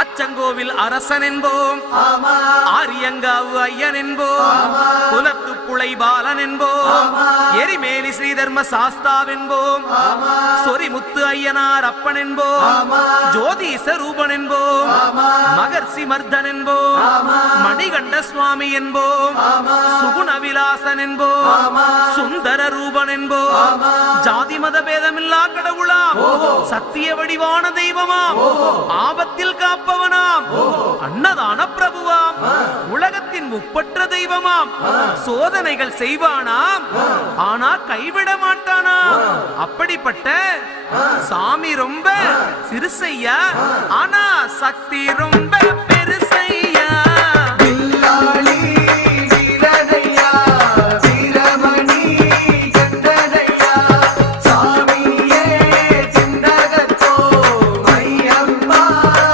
அச்சங்கோவில் அரசன் என்போம் ஆரியங்காவு ஐயன் என்போம் குலத்து புலை பாலன் என்போம் எரிமேலி ஸ்ரீதர்ம சாஸ்தாவென்போம். சொரிமுத்து ஐயனார் அப்பன் என்போம் ஜோதிச ரூபன் என்போம் மகர்ஷி மர்தன் என்போம் மணிகண்ட சுவாமி என்போம். சுகுண விலாசன் என்போம் சுந்தர ரூபன் என்போம் ஜாதி மத பேதமில்லா கடவுளாம் சத்திய வடிவான தெய்வமாம் ஆபத்தில் காப்பவனாம் அன்னதான பிரபுவாம் உலகத்தின் முப்பற்ற தெய்வமாம் சோதனைகள் செய்வானாம் ஆனா கைவிட மாட்டானாம் அப்படிப்பட்ட சாமி ரொம்ப சிறுசையா? ஆனா சக்தி ரொம்ப